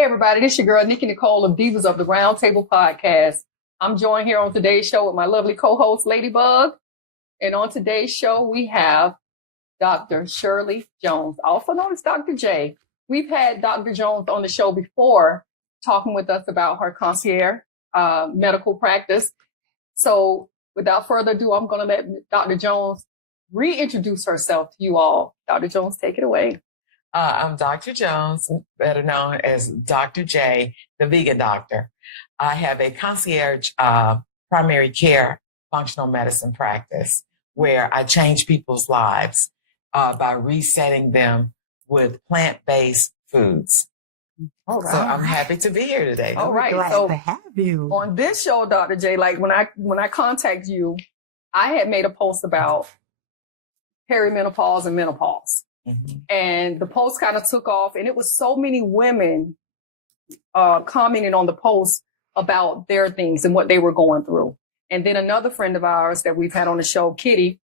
Hey, everybody, this is your girl, NickyNicole of Divas of the Round Table Podcast. I'm joined here on today's show with my lovely co-host, Ladybug. And on today's show, we have Dr. Shirley Jones, also known as Dr. J. We've had Dr. Jones on the show before, talking with us about her concierge medical practice. So without further ado, I'm going to let Dr. Jones reintroduce herself to you all. Dr. Jones, take it away. I'm Dr. Jones, better known as Dr. J, the vegan doctor. I have a concierge primary care functional medicine practice where I change people's lives by resetting them with plant-based foods. All right. So I'm happy to be here today. All right. Glad So to have you. on this show, Dr. J, like when I contact you, I had made a post about perimenopause and menopause. Mm-hmm. And the post kind of took off, and it was so many women commenting on the post about their things and what they were going through. And then another friend of ours that we've had on the show, Kitty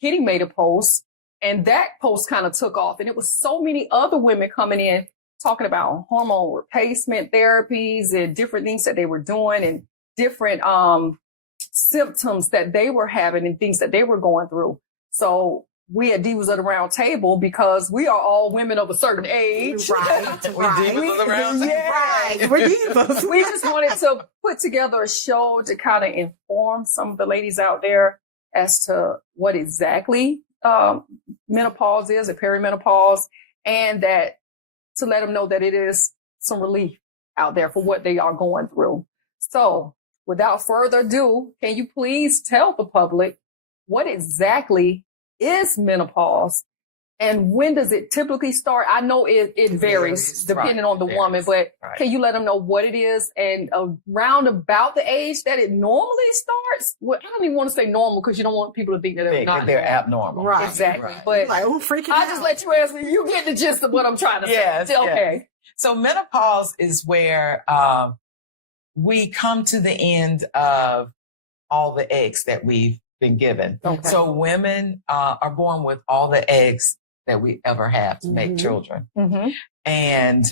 made a post, and that post kind of took off. And it was so many other women coming in talking about hormone replacement therapies and different things that they were doing and different symptoms that they were having and things that they were going through. So we at Divas of the Round Table, because we are all women of a certain age. Right. We Divas of the Round Table. Right. We're divas. We just wanted to put together a show to kind of inform some of the ladies out there as to what exactly menopause is, or perimenopause, and that to let them know that it is some relief out there for what they are going through. So without further ado, can you please tell the public what exactly is menopause and when does it typically start? I know it varies depending on the woman, but can you let them know what it is and around about the age that it normally starts? Well, I don't even want to say normal because you don't want people to think that they're abnormal. Right. Exactly. Right. But like, oh, freaking I out. just let you answer. You get the gist of what I'm trying to say. Yes. Okay. So menopause is where we come to the end of all the eggs that we've been given. Okay. So women are born with all the eggs that we ever have to make Mhm. children. Mm-hmm. And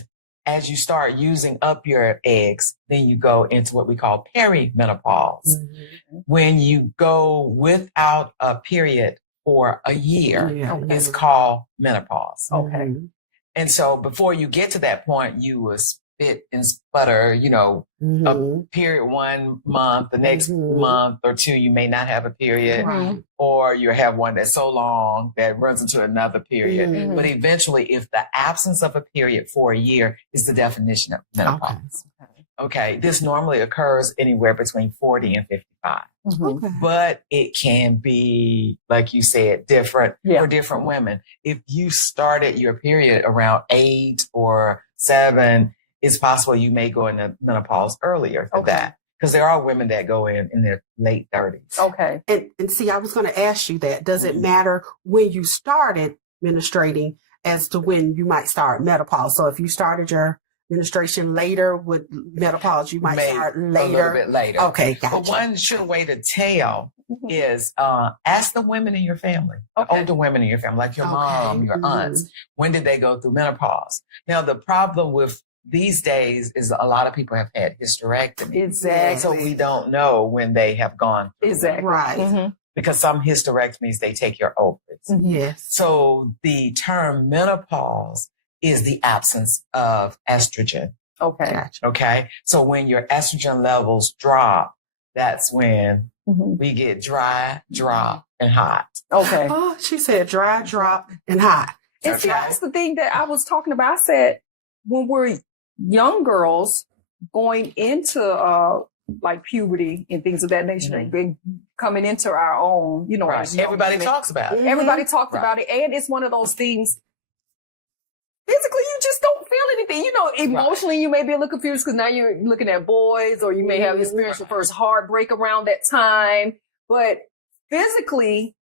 as you start using up your eggs, then you go into what we call perimenopause. Mhm. When you go without a period for a year, Yeah. it's called menopause. Okay. Mhm. And so before you get to that point, you will spit and sputter, Mhm. a period 1 month, the next Mhm. month or two, you may not have a period, Right. or you have one that's so long that runs into another period. Mhm. But eventually, if the absence of a period for a year is the definition of menopause. Okay. This normally occurs anywhere between 40 and 55, Mm-hmm. Okay. but it can be, like you said, different for different women. If you started your period around 8 or 7, it's possible you may go into menopause earlier than that, because there are women that go in their late 30s. Okay. And see, I was going to ask you that. Does it matter when you started menstruating as to when you might start menopause? So if you started your menstruation later with menopause, you might start later. A little bit later. Okay, gotcha. But one sure way to tell is ask the women in your family, the older women in your family, like your mom, your aunts, when did they go through menopause? Now, the problem with these days is a lot of people have had hysterectomy. Exactly. So we don't know when they have gone through. Exactly. Right. Mm-hmm. Because some hysterectomies, they take your ovaries. Yes. So the term menopause is the absence of estrogen. Okay. Gotcha. Okay. So when your estrogen levels drop, that's when we get dry, drop, and hot. Okay. Oh, she said dry, drop, and hot. And see, that's the thing that I was talking about. I said, when we're young girls going into like puberty and things of that nature, and coming into our own, as young Everybody women. talks about it. Everybody talks about it. And it's one of those things, physically, you just don't feel anything. Emotionally, you may be a little confused because now you're looking at boys, or you may have experienced your first heartbreak around that time. But physically,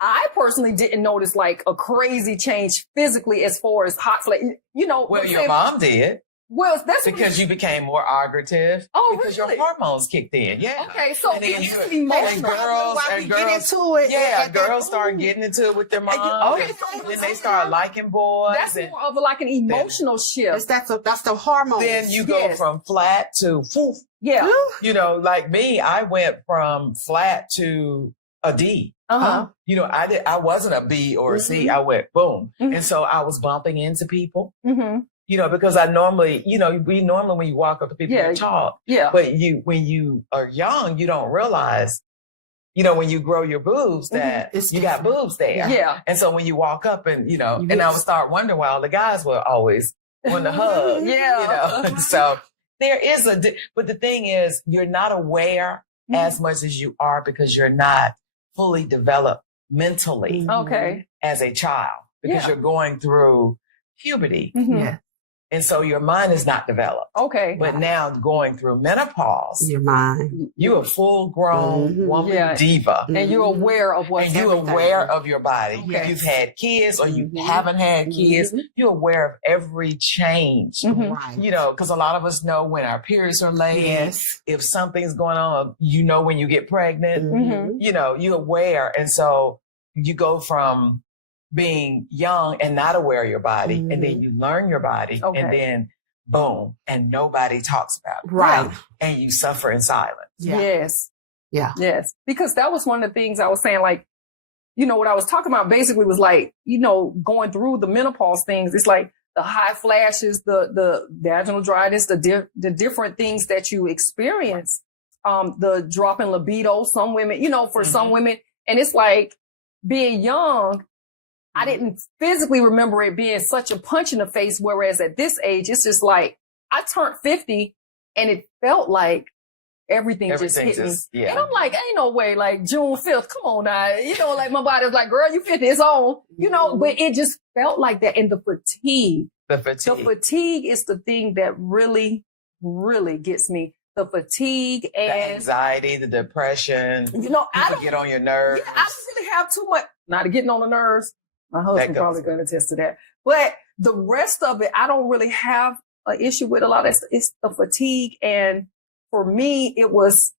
I personally didn't notice like a crazy change physically as far as hot flash. Well, your mom did. Well, that's because you became more argumentative. Oh, because really? your hormones kicked in. Yeah. Okay, so And then it's you- just and emotional. girls Why and we girls get into it. Yeah, and then- girls start getting into it with their moms. Okay, and then they start liking boys. That's and more of like an emotional shift. That's the hormones. then you go Yes. from flat to woof. Yeah. You know, like me, I went from flat to a D. Uh-huh. You know, I wasn't a B or a C. I went boom. Mhm. And so I was bumping into people, Mm-hmm. you know, because I normally, you know, when you walk up to people, Yeah. you talk. Yeah. But when you are young, you don't realize, you know, when you grow your boobs that It's you got different. boobs there. Yeah. And so when you walk up and, you know, You and I get- would start wondering why all the guys were always wanting to hug. Yeah. You know, so there is but the thing is, you're not aware as much as you are because you're not fully developed mentally Okay. as a child because Yeah. you're going through puberty. Mhm. Yeah. And so your mind is not developed. Okay. But now going through menopause, Your mind. you're a full grown Mhm. woman Yeah. diva. And you're aware of what's And you're everything. aware of your body. Yes. You've had kids or you Mhm. haven't had kids. Mhm. You're aware of every change. Mhm. Right. You know, because a lot of us know when our periods are late. Yes. If something's going on, you know when you get pregnant. Mhm. You know, you're aware. And so you go from being young and not aware of your body, and then you learn your body, Okay. and then boom, and nobody talks about it. Right. And you suffer in silence. Yeah. Yes. Yeah. Yes. Because that was one of the things I was saying, like, you know, what I was talking about basically was like, you know, going through the menopause things. It's like the high flashes, the vaginal dryness, the different things that you experience, the drop in libido, some women, you know, for some women. And it's like being young, I didn't physically remember it being such a punch in the face. Whereas at this age, it's just like I turned 50 and it felt like everything just hit me. yeah. And I'm like, ain't no way, like June 5th, come on now. You know, like my body's like, girl, you 50, it's on. You know, but it just felt like that. And the fatigue. The The fatigue. fatigue is the thing that really, really gets me. The fatigue The and, anxiety, the depression. you know, I People don't get on your nerves. yeah, I don't really have too much. Not getting on the nerves. My husband goes. probably going to attest to that. But the rest of it, I don't really have an issue with a lot of it. It's the fatigue. And for me, it was,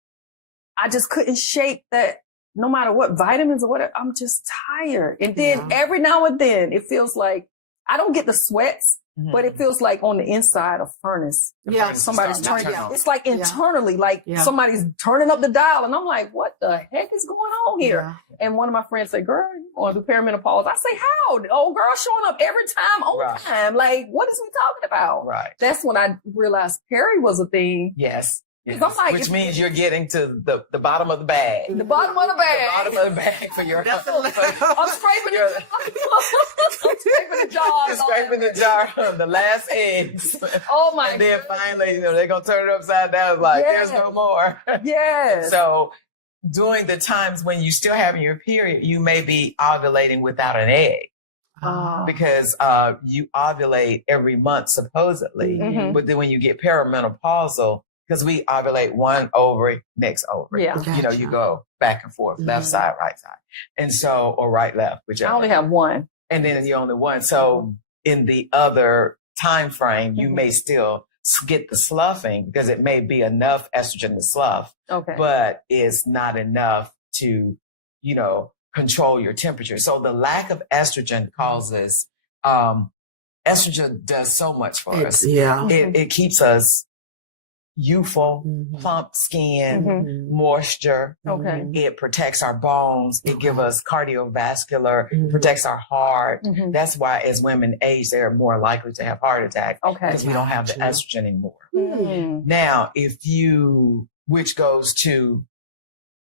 I just couldn't shake that no matter what vitamins or whatever, I'm just tired. And then every now and then it feels like I don't get the sweats, but it feels like on the inside a furnace. Yeah. Somebody's starting to turning, turn on. it's like internally, like Yeah. somebody's turning up the dial. And I'm like, what the heck is going on here? Yeah. And one of my friends said, girl, you want to do perimenopause? I say, how? Oh, girl, showing up every time, on Right. time. Like, what is we talking about? Right. That's when I realized peri was a thing. Yes. 'Cause I'm like, Which if- means you're getting to the bottom of the bag. The bottom of the The bag. bottom of the bag for your. I'm scraping You're- the I'm scraping the jaws. You're scraping the jar of the last eggs. Oh my And then goodness. finally, you know, they're going to turn it upside down. It's like, there's no more. Yes. So during the times when you still having your period, you may be ovulating without an egg because you ovulate every month supposedly. Mhm. But then when you get perimenopausal, because we ovulate one ovary, next ovary. Yeah. You know, you go back and forth, left Mhm. side, right side. And so, or right, left, I whichever. only have one. And then you're only one. So in the other time frame, you Mhm. may still get the sloughing because it may be enough estrogen to slough, Okay. but it's not enough to, you know, control your temperature. So the lack of estrogen causes, estrogen does so much for us. Yeah. It keeps us youthful, Mhm. plump skin, Mhm. moisture. Okay. It protects our bones. It gives us cardiovascular, Mhm. protects our heart. Mhm. That's why as women age, they're more likely to have heart attack Okay. because we don't have the Gotcha. estrogen anymore. Mm. Now, which goes to,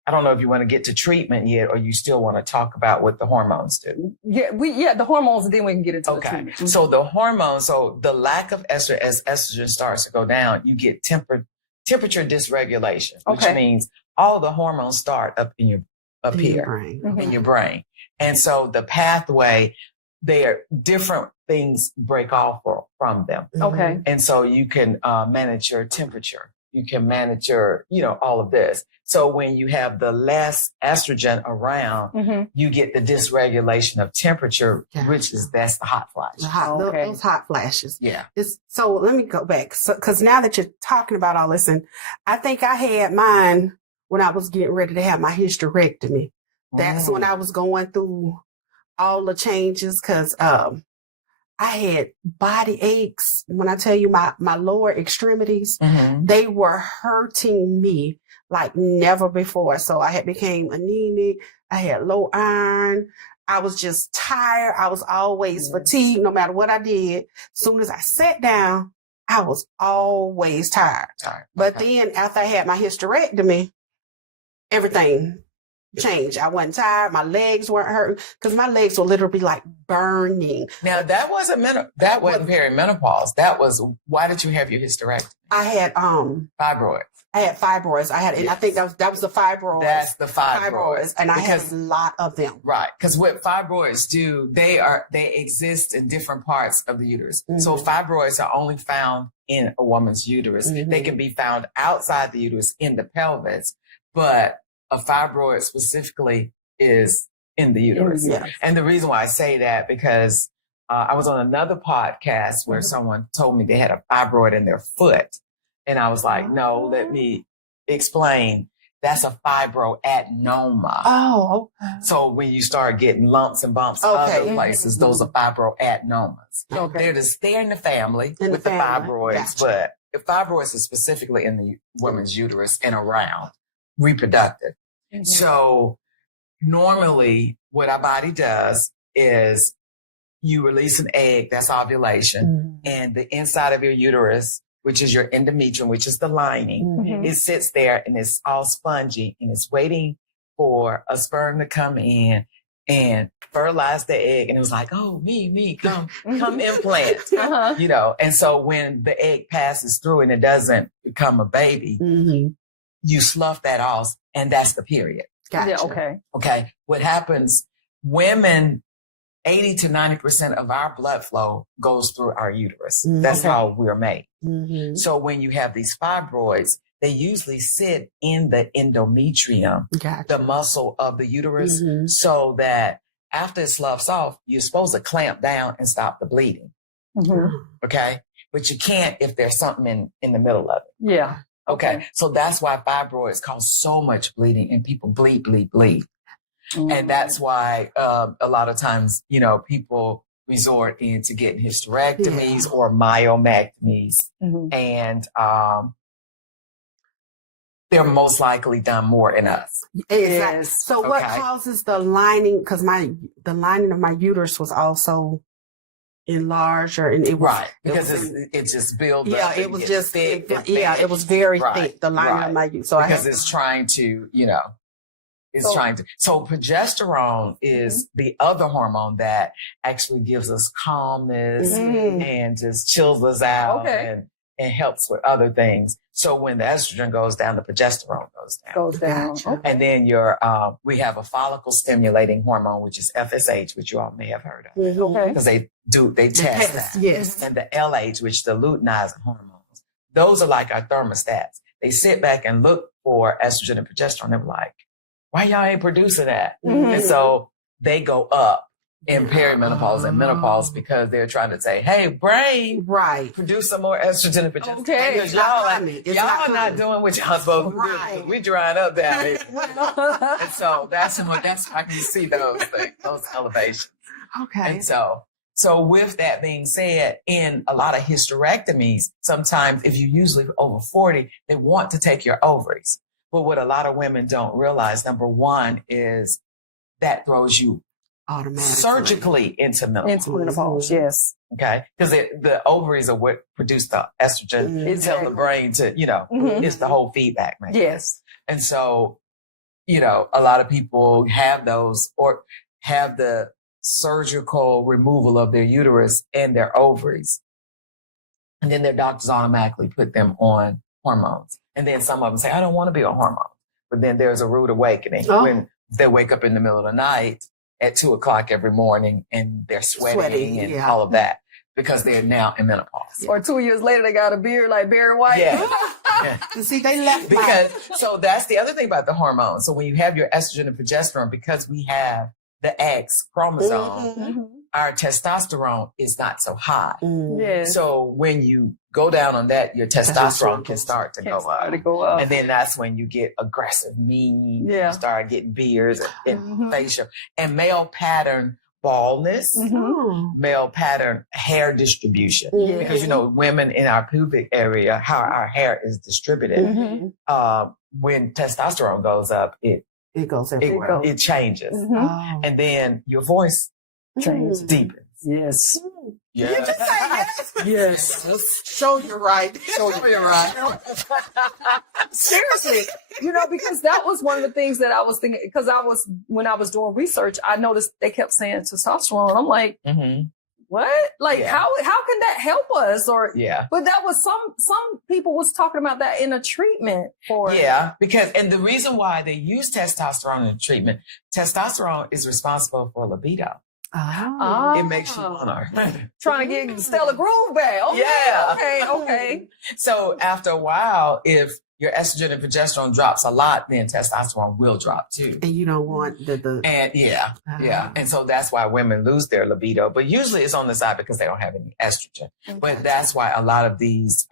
I don't know if you want to get to treatment yet, or you still want to talk about what the hormones do. Yeah, the hormones, and then we can get into the Okay. treatment. So the hormones, so the lack of estrogen, as estrogen starts to go down, you get temperature dysregulation, which Okay. means all the hormones start up In your here brain. Mhm. in your brain. And so the pathway, different things break off from them. Okay. And so you can manage your temperature you can manage your, all of this. So when you have the less estrogen around, you get the dysregulation of temperature, that's the hot flash. Those hot flashes. Yeah. So let me go back. So, cause now that you're talking about all this, and I think I had mine when I was getting ready to have my hysterectomy. That's when I was going through all the changes. Cause, I had body aches. When I tell you my lower extremities, they were hurting me like never before. So I had became anemic. I had low iron. I was just tired. I was always fatigued no matter what I did. Soon as I sat down, I was always tired. But then after I had my hysterectomy, everything changed. I wasn't tired. My legs weren't hurting because my legs were literally like burning. Now that wasn't perimenopause. That was, why did you have your hysterectomy? I had fibroids. And I think that was the fibroids. That's the fibroids. And I had a lot of them. Right. Because what fibroids do, they exist in different parts of the uterus. So fibroids are only found in a woman's uterus. They can be found outside the uterus in the pelvis, but a fibroid specifically is in the uterus. And the reason why I say that, because I was on another podcast where someone told me they had a fibroid in their foot. And I was like, no, let me explain. That's a fibroadenoma. Oh, okay. So when you start getting lumps and bumps other places, those are fibroadenomas. They're in the family with the fibroids, but the fibroids is specifically in the woman's uterus and around reproductive. So normally what our body does is you release an egg, that's ovulation, and the inside of your uterus, which is your endometrium, which is the lining, it sits there and it's all spongy and it's waiting for a sperm to come in and fertilize the egg. And it was like, oh, me, come implant, And so when the egg passes through and it doesn't become a baby, you slough that off, and that's the period. Gotcha. Yeah, Okay. What happens, women, 80 to 90% of our blood flow goes through our uterus. That's how we're made. So when you have these fibroids, they usually sit in the endometrium, the muscle of the uterus, so that after it sloughs off, you're supposed to clamp down and stop the bleeding. Okay. But you can't if there's something in the middle of it. Yeah. Okay. So that's why fibroids cause so much bleeding and people bleed. And that's why a lot of times, people resort into getting hysterectomies or myomectomies. And they're most likely done more in us. Exactly. So what causes the lining? Because the lining of my uterus was also enlarged, and it was because it just builds up. Yeah, it was just thick. It was very thick. The lining of my uterus. So because it's trying to, So progesterone is the other hormone that actually gives us calmness and just chills us out and helps with other things. So when the estrogen goes down, the progesterone goes down. Gotcha. And then we have a follicle stimulating hormone, which is FSH, which you all may have heard of. Because they test that. Yes. And the LH, which is the luteinizing hormones. Those are like our thermostats. They sit back and look for estrogen and progesterone. They're like, why y'all ain't producing that? And so they go up in perimenopause and menopause because they're trying to say, hey, brain, produce some more estrogen and progesterone. Because y'all are not doing what y'all supposed to do. We drying up down here. And so that's I can see those things, those elevations. Okay. And so with that being said, in a lot of hysterectomies, sometimes if you're usually over 40, they want to take your ovaries. But what a lot of women don't realize, number one, is that throws you surgically into menopause. Yes. Okay. Because the ovaries are what produce the estrogen. It tells the brain to, it's the whole feedback mechanism. Yes. And so, a lot of people have those or have the surgical removal of their uterus and their ovaries. And then their doctors automatically put them on hormones. And then some of them say, I don't want to be on hormones. But then there's a rude awakening when they wake up in the middle of the night at 2:00 every morning and they're sweating and all of that. because they're now in menopause. Or 2 years later, they got a beard like Barry White. Yeah. You see, they left Because so that's the other thing about the hormones. So when you have your estrogen and progesterone, because we have the X chromosome, Mhm. our testosterone is not so high. Yes. So when you go down on that, your testosterone can start to go up. And then that's when you get aggressive, mean, Yeah. you start getting beards and Mhm. facial and male pattern baldness, Mhm. Oh. male pattern hair distribution. Yeah. Because, you know, women in our pubic area, how our hair is distributed, Mhm. when testosterone goes up, it goes everywhere. it changes. Mhm. Oh. And then your voice Change. deepens. Yes. You just say yes. Yes. Show you right. Show you right. Seriously, because that was one of the things that I was thinking, because when I was doing research, I noticed they kept saying testosterone. I'm like, Mm-hmm. what? Like, Yeah. how can that help us? Yeah. But that was some people was talking about that in a treatment for. Yeah, and the reason why they use testosterone in treatment, testosterone is responsible for libido. Oh. It makes you want to. Trying to get Stella Groove back. Okay, Yeah. Okay. So after a while, if your estrogen and progesterone drops a lot, then testosterone will drop too. And you don't want the And yeah. And so that's why women lose their libido. But usually it's on the side because they don't have any estrogen. But that's why a lot of these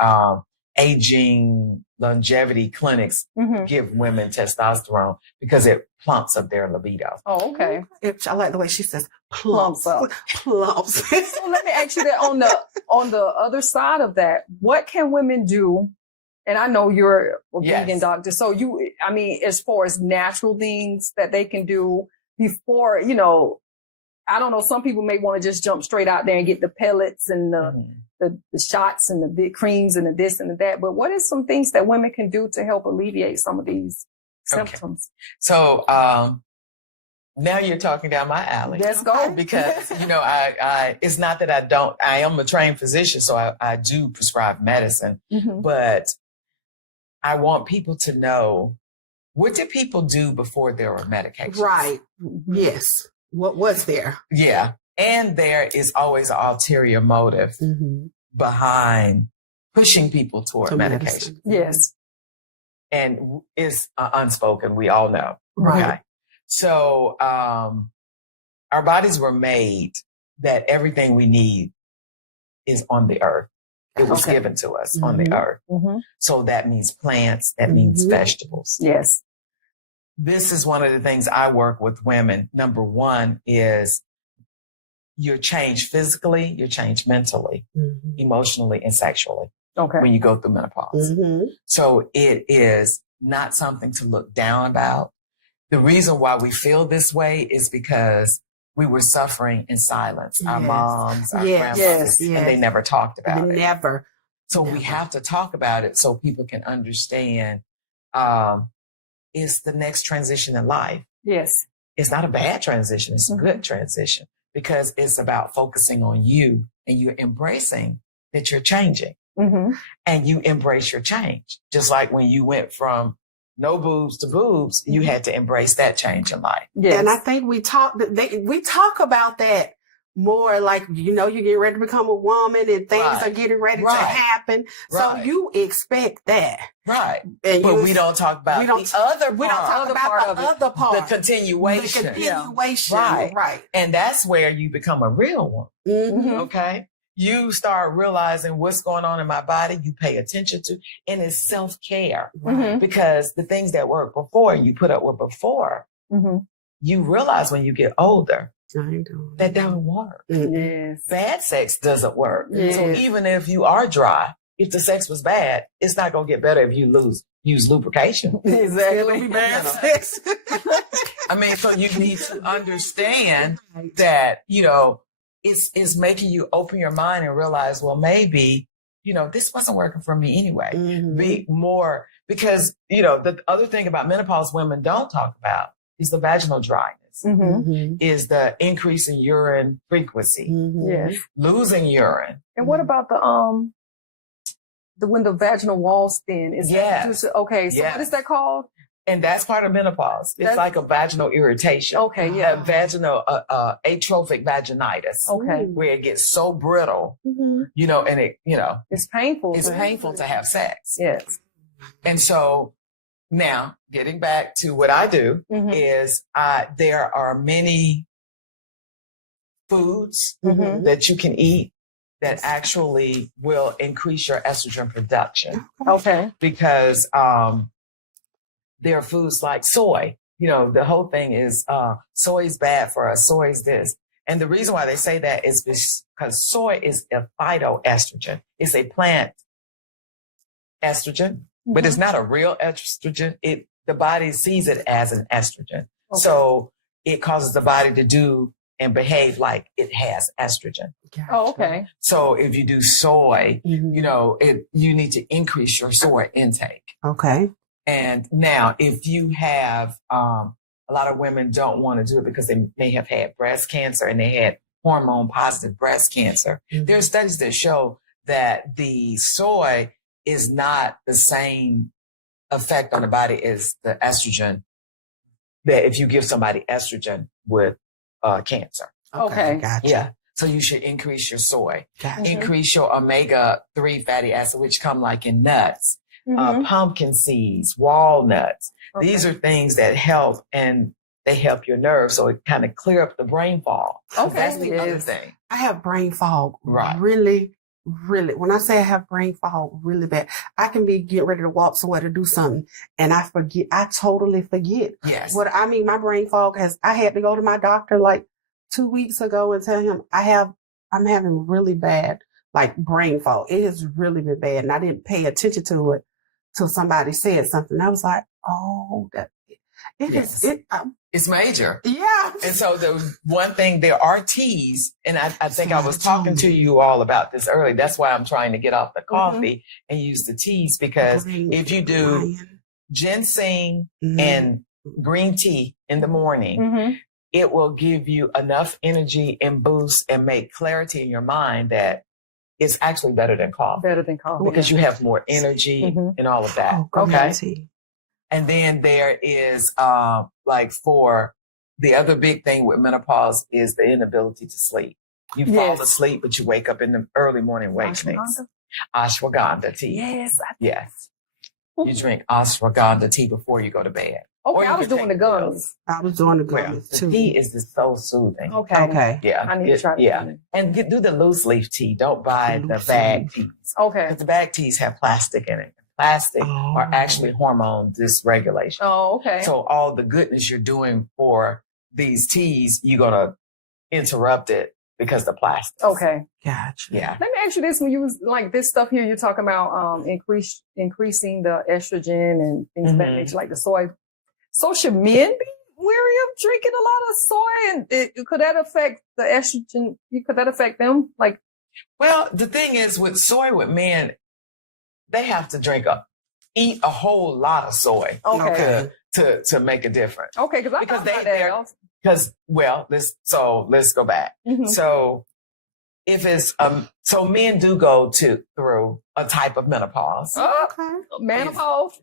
aging longevity clinics Mhm. give women testosterone because it plumps up their libido. Oh, okay. I like the way she says Plumps plumps. up. Plumps. So let me ask you that on the other side of that, what can women do? And I know you're a Yes. vegan doctor, so as far as natural things that they can do before, I don't know, some people may want to just jump straight out there and get the pellets and the shots and the creams and the this and the that. But what is some things that women can do to help alleviate some of these symptoms? So now you're talking down my alley. Let's go. Because, I it's not that I am a trained physician, so I do prescribe medicine, Mhm. but I want people to know, what did people do before there were medications? Right. Mhm. Yes. What was there? Yeah. And there is always an ulterior motive Mm-hmm. behind pushing people toward medication. Yes. And it's unspoken. We all know. Right. Okay. So our bodies were made that everything we need is on the earth. It was Okay. given to us on the Mhm. earth. Mm-hmm. So that means plants, that means Mhm. vegetables. Yes. This is one of the things I work with women. Number one is you're changed physically, you're changed mentally, Mm-hmm. emotionally, and sexually Okay. when you go through menopause. Mm-hmm. So it is not something to look down about. The reason why we feel this way is because we were suffering in silence. Our Yes. moms, our Yes. grandmothers, Yes. and they never talked about it. Never. So we Never. have to talk about it so people can understand it's the next transition in life. Yes. It's not a bad transition. It's a good transition because it's about focusing on you and you're embracing that you're changing Mm-hmm. and you embrace your change. Just like when you went from no boobs to boobs, you had to embrace that change in life. Yes. And I think we talk about that more, like, you get ready to become a woman and things Right. are getting ready to Right. happen. So Right. you expect that. Right. And But we don't talk about the other we don't talk part, about the other part. the continuation. The continuation. Right. Right. And that's where you become a real one. Mm-hmm. Okay. You start realizing what's going on in my body. You pay attention to, and it's self-care Mm-hmm. because the things that worked before you put up with before, Mm-hmm. you realize when you get older I ain't doing that don't work. Yes. Bad sex doesn't work. Yes. So even if you are dry, if the sex was bad, it's not going to get better if you use lubrication. Exactly. bad sex. I mean, so you need to understand that, it's making you open your mind and realize, well, maybe, this wasn't working for me anyway. Mhm. Be more, because, the other thing about menopause women don't talk about is the vaginal dryness, Mm-hmm. Mhm. is the increase in urine frequency, Mhm. Yes. losing urine. And what about the when the vaginal walls thin? Is Yes. that okay? So Yes. what is that called? And that's part of menopause. It's like a vaginal irritation. Okay, yeah. A vaginal, atrophic vaginitis. Okay. Where it gets so brittle, Mm-hmm. you know, and it, you know, It's painful. it's painful to have sex. Yes. And so now getting back to what I do Mhm. is there are many foods Mhm. that you can eat that actually will increase your estrogen production Okay. because there are foods like soy. You know, the whole thing is soy is bad for us. Soy is this. And the reason why they say that is because soy is a phytoestrogen. It's a plant estrogen, but it's not a real estrogen. The body sees it as an estrogen. Okay. So it causes the body to do and behave like it has estrogen. Oh, okay. So if you do soy, Mhm. you know, you need to increase your soy intake. Okay. And now if you have, a lot of women don't want to do it because they may have had breast cancer and they had hormone positive breast cancer. Mhm. There are studies that show that the soy is not the same effect on the body as the estrogen, that if you give somebody estrogen with cancer. Okay. Gotcha. Yeah. So you should increase your soy, Gotcha. Mhm. increase your omega-3 fatty acid, which come like in nuts, Mhm. pumpkin seeds, walnuts. Okay. These are things that help, and they help your nerves. So it kind of clear up the brain fog. Okay. That's the other Yes. thing. I have brain fog. Right. Really, really. When I say I have brain fog really bad, I can be getting ready to walk somewhere to do something and I forget. I totally forget. Yes. What I mean, my brain fog I had to go to my doctor like 2 weeks ago and tell him I'm having really bad like brain fog. It has really been bad. And I didn't pay attention to it till somebody said something. I was like, oh, Yes. It's major. Yeah. And so the one thing, there are teas, and I think I was Somebody talking told to me. you all about this earlier. That's why I'm trying to get off the coffee and use the teas, because if you do ginseng and green tea in the morning, Mhm. it will give you enough energy and boost and make clarity in your mind that it's actually better than coffee Better than coffee. because you have more energy Mhm. and all of that. Okay. And then there is like for the other big thing with menopause is the inability to sleep. You fall Yes. asleep, but you wake up in the early morning awakenings. Ashwagandha tea. Yes. Yes. You drink ashwagandha tea before you go to bed. Or Okay, you I was can doing the take gummies. I was doing the Well, gummies the too. tea is just so soothing. Okay. Okay. Yeah. I need to try that. Yeah. And do the loose leaf tea. Don't buy The the loose bag leaf. teas. Okay. Because the bag teas have plastic in it. Plastic are actually hormone dysregulation. Oh, okay. So all the goodness you're doing for these teas, you're going to interrupt it because the plastic. Okay. Gotcha. Yeah. Let me ask you this: when you was like this stuff here, you're talking about increasing the estrogen and things of that Mhm. nature, like the soy. So should men be wary of drinking a lot of soy, and could that affect the estrogen? Could that affect them? Like, Well, the thing is with soy with men, they have to eat a whole lot of soy okay, to make a difference. okay, because I Because thought they- about that. they're- Because, well, let's go back. Mhm. So if it's, so men do go through a type of menopause. Oh, Okay. menopause.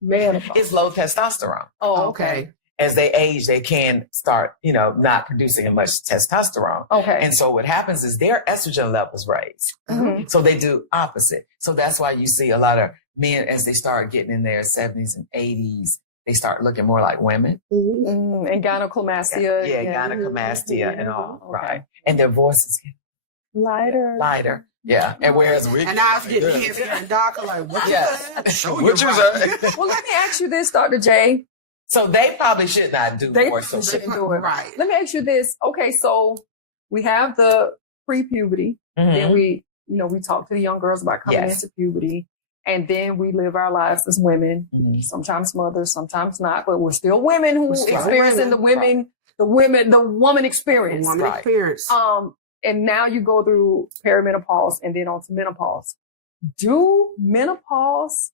Menopause. It's low testosterone. Oh, Okay. As they age, they can start, not producing as much testosterone. Okay. And so what happens is their estrogen levels raise. Mhm. So they do opposite. So that's why you see a lot of men as they start getting in their 70s and 80s, they start looking more like women. Mhm. And gynecomastia. Yeah, gynecomastia and all. Okay. Right. And their voices get Lighter. lighter. Yeah. And whereas we And I was getting heavier and darker, like, what you Yeah. said? Show What you you right. said? Well, let me ask you this, Dr. J. So they probably should not do They more so. shouldn't do it. Right. Let me ask you this. Okay, so we have the pre-puberty. Then Mhm. we talk to the young girls about coming Yes. into puberty. And then we live our lives as women, Mhm. sometimes mothers, sometimes not, but we're still women who We're still experiencing the woman experience. Woman Right. experience. And now you go through perimenopause and then on to menopause. Do menopause,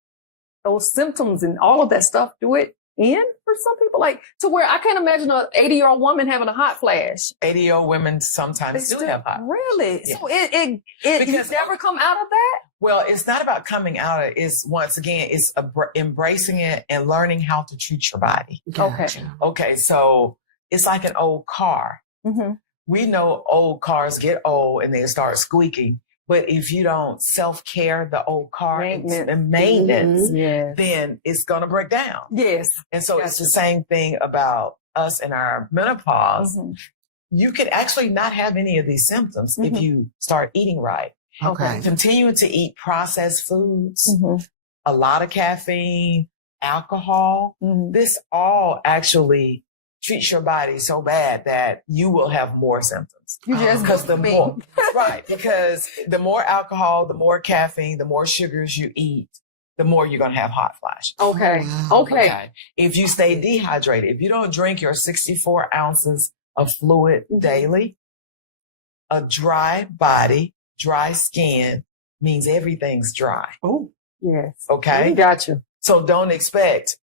those symptoms and all of that stuff, do it in for some people? Like to where I can't imagine an 80-year-old woman having a hot flash. 80-year-old women sometimes do have hot. Really? Yeah. So it's never come out of that? Well, it's not about coming out of it. It's, once again, it's embracing it and learning how to treat your body. Gotcha. Okay, so it's like an old car. Mm-hmm. We know old cars get old and they start squeaking. But if you don't self-care the old car and maintenance, then it's going to break down. Yes. And so it's the same thing about us in our menopause. Mm-hmm. You could actually not have any of these symptoms if you start eating right. Okay. Continuing to eat processed foods, Mm-hmm. a lot of caffeine, alcohol. Mm-hmm. This all actually treats your body so bad that you will have more symptoms. You just because the more because the more alcohol, the more caffeine, the more sugars you eat, the more you're going to have hot flashes. Okay. Wow. Okay. If you stay dehydrated, if you don't drink your 64 ounces of fluid daily, a dry body, dry skin means everything's dry. Oh, yes. Okay. Gotcha. So don't expect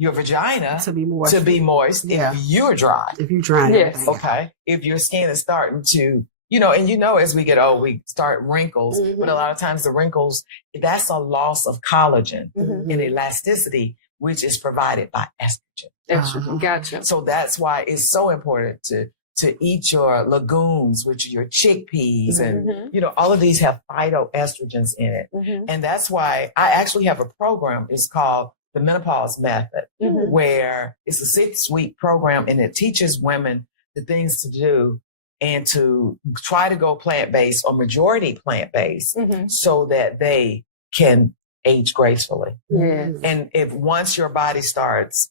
your vagina To be moist. if you're dry. If you're trying Yes. everything out. Okay. If your skin is starting to, as we get old, we start wrinkles, but a lot of times the wrinkles, that's a loss of collagen Mhm. and elasticity, which is provided by estrogen. Estrogen. Gotcha. So that's why it's so important to eat your legumes, which are your chickpeas and, all of these have phytoestrogens in it. Mm-hmm. And that's why I actually have a program. It's called the Menopause Method, Mhm. where it's a 6-week program and it teaches women the things to do and to try to go plant-based or majority plant-based Mm-hmm. so that they can age gracefully. Yes. And if once your body starts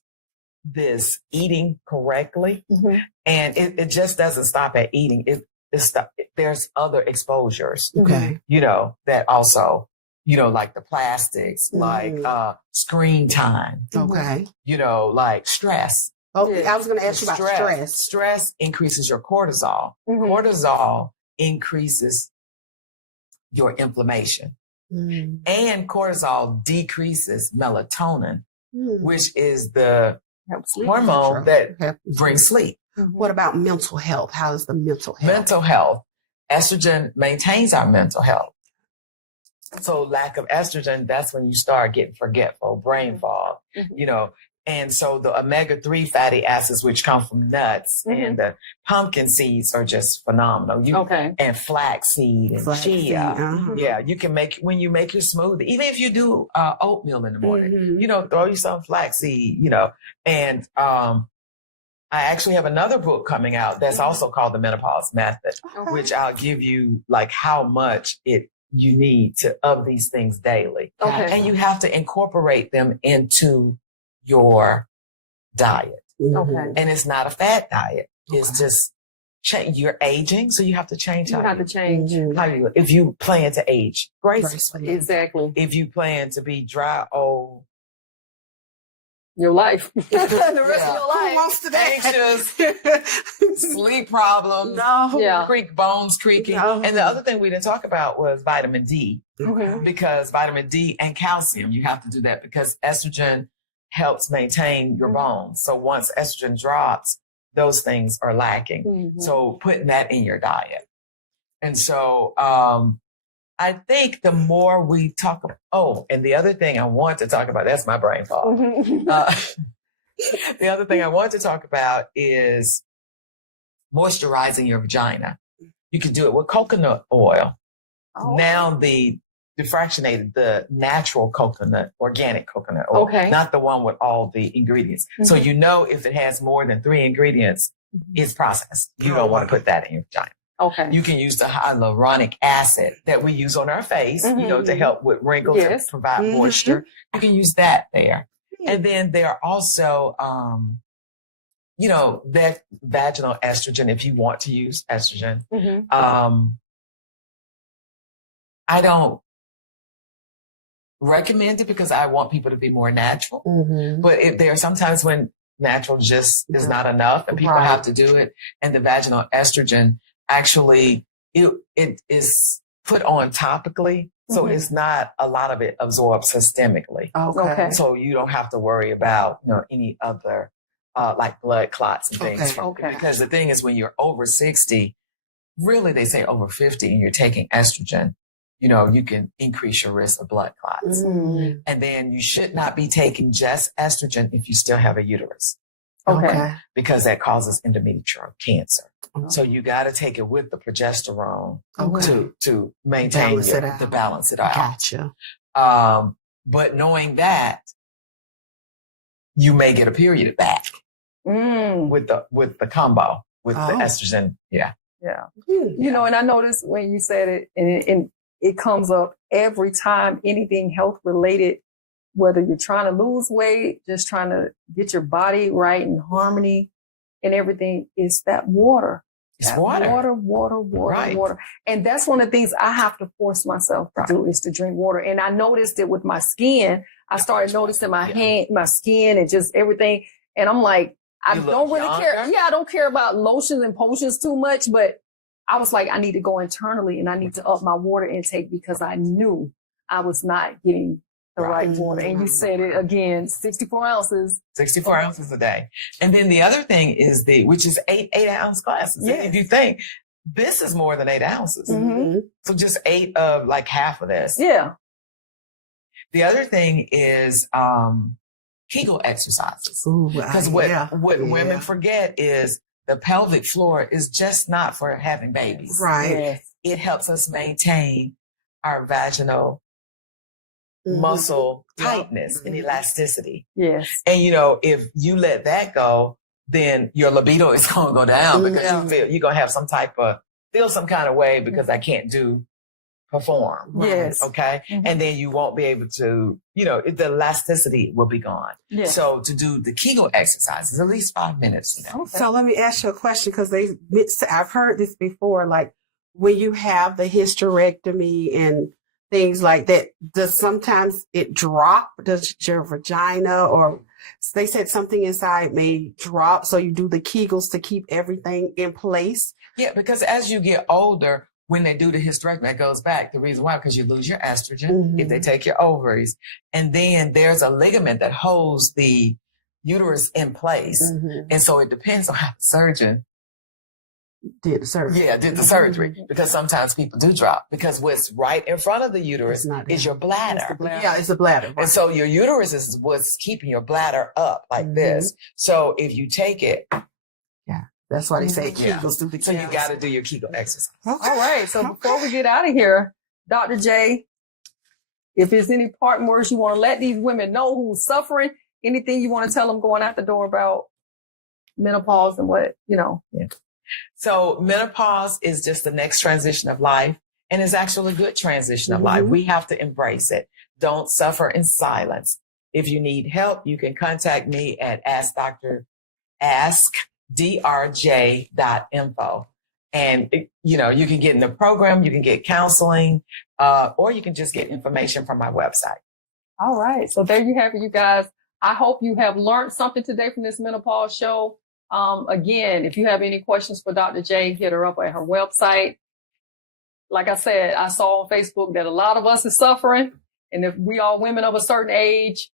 this eating correctly, Mm-hmm. and it just doesn't stop at eating, there's other exposures, Okay. that also, like the plastics, like screen time, Okay. like stress. Okay. Yeah. I was going to ask you about stress. Stress increases your cortisol. Mhm. Cortisol increases your inflammation. Mm. And cortisol decreases melatonin, Mm. which is the Help sleep. hormone that Okay. brings sleep. Mhm. What about mental health? How is the mental health? Mental health. Estrogen maintains our mental health. So lack of estrogen, that's when you start getting forgetful, brain fog, Mhm. And so the omega-3 fatty acids, which come from nuts Mhm. and the pumpkin seeds are just phenomenal. Okay. And flaxseed and Flaxseed, chia. uh-huh. Yeah, you can when you make your smoothie, even if you do oatmeal in the morning, Mhm. throw you some flaxseed, and I actually have another book coming out that's also called the Menopause Method, Okay. which I'll give you like how much you need of these things daily. Okay. And you have to incorporate them into your diet. Okay. And it's not a fat diet. It's Okay. just you're aging, so you have to change You how have to change. Mhm. how you if you plan to age gracefully. Gracefully. Exactly. If you plan to be dry, old, Your life. The rest Yeah. of your Who life. wants to that? anxious, sleep problems, No. Yeah. bones creaking. No. And the other thing we didn't talk about was vitamin D, Mhm. because vitamin D and calcium, you have to do that because estrogen helps maintain your Mhm. bones. So once estrogen drops, those things are lacking. Mhm. So putting that in your diet. And so I think the more we talk about, and the other thing I want to talk about, that's my brain fog. Mhm. The other thing I want to talk about is moisturizing your vagina. You can do it with coconut oil. Oh. Now the the natural coconut, organic coconut oil, Okay. not the one with all the ingredients. So if it has more than 3 ingredients, it's processed. You don't want to put that in your vagina. Okay. You can use the hyaluronic acid that we use on our face, to help with wrinkles Yes. and provide Mhm. moisture. You can use that there. And then there are also, that vaginal estrogen, if you want to use estrogen. Mhm. I don't recommend it because I want people to be more natural. Mhm. But if there are sometimes when natural just is not enough and people Right. have to do it, and the vaginal estrogen actually it is put on topically So Mhm. it's not a lot of it absorbed systemically. Okay. So you don't have to worry about, any other, like blood clots and things. Okay. Okay. Because the thing is, when you're over 60, really they say over 50 and you're taking estrogen, you can increase your risk of blood clots. Mm. And then you should not be taking just estrogen if you still have a uterus, Okay. because that causes endometrial cancer. Okay. So you got to take it with the progesterone Okay. to maintain Balance it out. to balance it out. Gotcha. But knowing that, you may get a period back with the combo with the estrogen. Yeah. Yeah. Mm. And I noticed when you said it, and it comes up every time anything health related, whether you're trying to lose weight, just trying to get your body right in harmony and everything, is that water. It's water. Water. And that's one of the things I have to force myself to do, is to drink water. And I noticed it with my skin. I started noticing my hand, my skin, and just everything. And I'm like, I don't really care. Yeah, I don't care about lotions and potions too much, but I was like, I need to go internally and I need to up my water intake, because I knew I was not getting the right water. And you said it again, 64 ounces. 64 ounces a day. And then the other thing is which is 8-ounce glasses. Yeah. If you think this is more than 8 ounces. Mm-hmm. So just 8 of like half of this. Yeah. The other thing is, Kegel exercises. Because Because what women forget is the pelvic floor is just not for having babies. Right. Yes. It helps us maintain our vaginal muscle tightness and elasticity. Yes. And if you let that go, then your libido is going to go down, because you're going to have feel some kind of way, because I can't perform. Yes. Okay. Mhm. And then you won't be able to, the elasticity will be gone. Yes. So to do the Kegel exercises, at least 5 minutes. Okay. So let me ask you a question, because I've heard this before. Like, when you have the hysterectomy and things like that, does sometimes it drop? Does your vagina, or they said something inside may drop? So you do the Kegels to keep everything in place? Yeah, because as you get older, when they do the hysterectomy, that goes back. The reason why, because you lose your estrogen if they take your ovaries. And then there's a ligament that holds the uterus in place. And so it depends on how the surgeon did the surgery. Yeah, did the surgery. Because sometimes people do drop, because what's right in front of the uterus is your bladder. Yeah, it's the bladder. Right. And so your uterus is what's keeping your bladder up like this. So if you take it, that's why they say Kegels do the Kegels. So you got to do your Kegel exercise. Okay. All right. So before we get out of here, Dr. J, if there's any parting words you want to let these women know who's suffering, anything you want to tell them going out the door about menopause and what, Yeah. So menopause is just the next transition of life, and it's actually a good transition of life. We have to embrace it. Don't suffer in silence. If you need help, you can contact me at askdrj.info. And, you can get in the program, you can get counseling, or you can just get information from my website. All right. So there you have it, you guys. I hope you have learned something today from this menopause show. Again, if you have any questions for Dr. J, hit her up at her website. Like I said, I saw on Facebook that a lot of us are suffering. And if we are women of a certain age,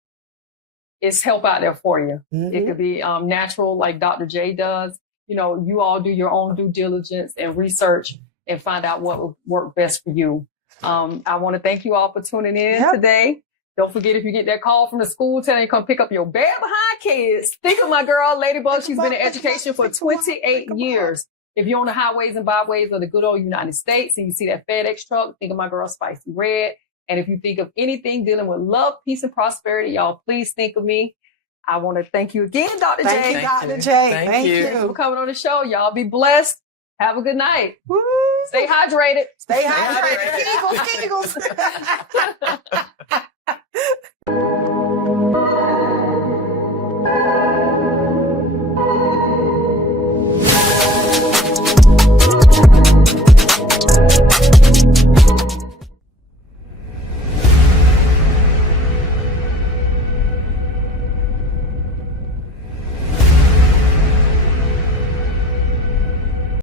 it's help out there for you. It could be natural, like Dr. J does. You all do your own due diligence and research and find out what will work best for you. I want to thank you all for tuning in today. Don't forget, if you get that call from the school telling you to come pick up your bad behind kids, think of my girl, Ladybug. She's been in education for 28 years. If you're on the highways and byways of the good old United States and you see that FedEx truck, think of my girl, Spicy Red. And if you think of anything dealing with love, peace, and prosperity, y'all, please think of me. I want to thank you again, Dr. J. Thank you, Dr. J. Thank you. Thank you for coming on the show. Y'all be blessed. Have a good night. Woo. Stay hydrated. Stay hydrated. Kegels.